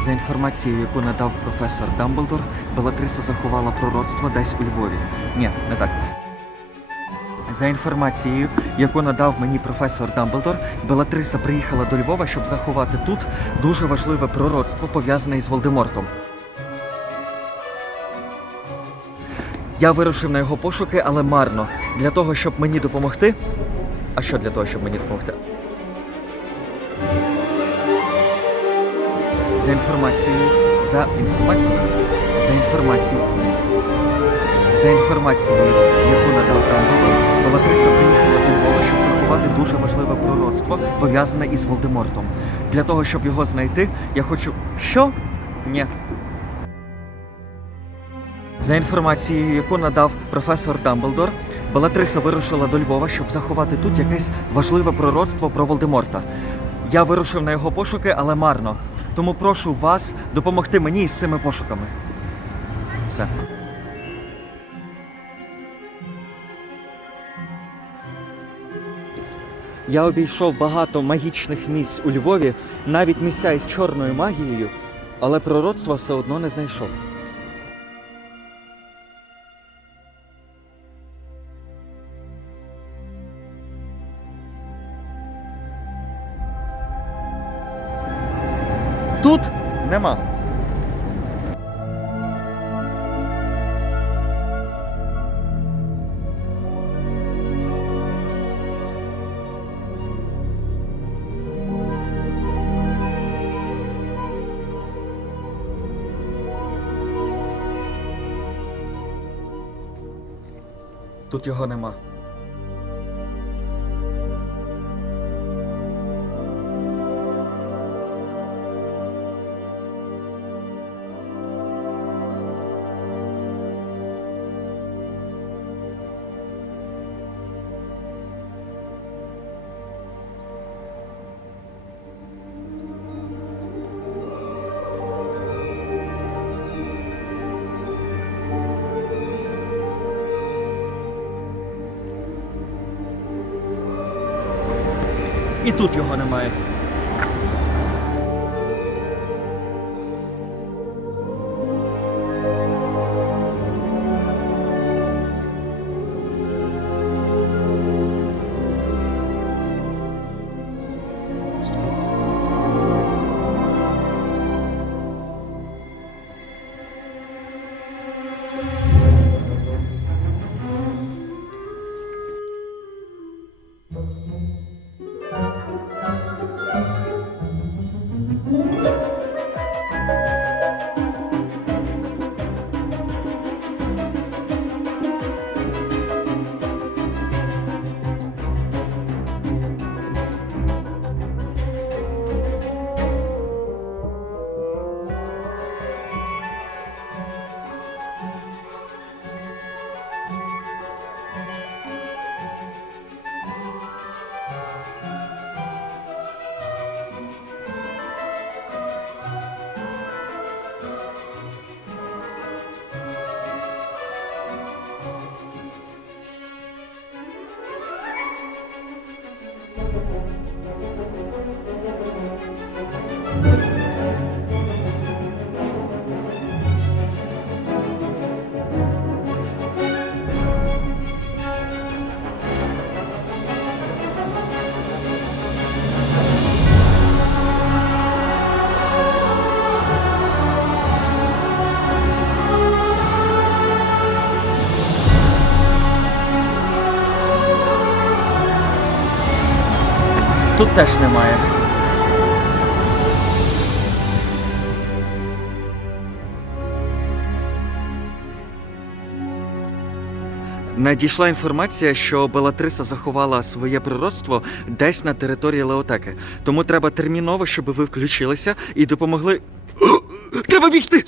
За інформацією, яку надав професор Дамблдор, Белатриса заховала пророцтво десь у Львові. Ні, не так. За інформацією, яку надав мені професор Дамблдор, Белатриса приїхала до Львова, щоб заховати тут дуже важливе пророцтво, пов'язане із Волдемортом. Я вирушив на його пошуки, але марно. Для того, щоб мені допомогти. А що для того, щоб мені допомогти? За інформацією, за інформацією, за інформацією, за інформацією, яку надав Дамблдор, Белатриса приїхала до Львова, щоб заховати дуже важливе пророцтво, пов'язане із Волдемортом. Для того, щоб його знайти, я хочу. Що? Ні. За інформацією, яку надав професор Дамблдор, Белатриса вирушила до Львова, щоб заховати тут якесь важливе пророцтво про Волдеморта. Я вирушив на його пошуки, але марно. Тому прошу вас допомогти мені із цими пошуками. Все. Я обійшов багато магічних місць у Львові, навіть місця із чорною магією, але пророцтва все одно не знайшов. Тут нема. Тут його нема. І тут його немає. Тут теж немає. Надійшла інформація, що Белатриса заховала своє пророцтво десь на території Леотеки. Тому треба терміново, щоб ви включилися і допомогли. Треба бігти!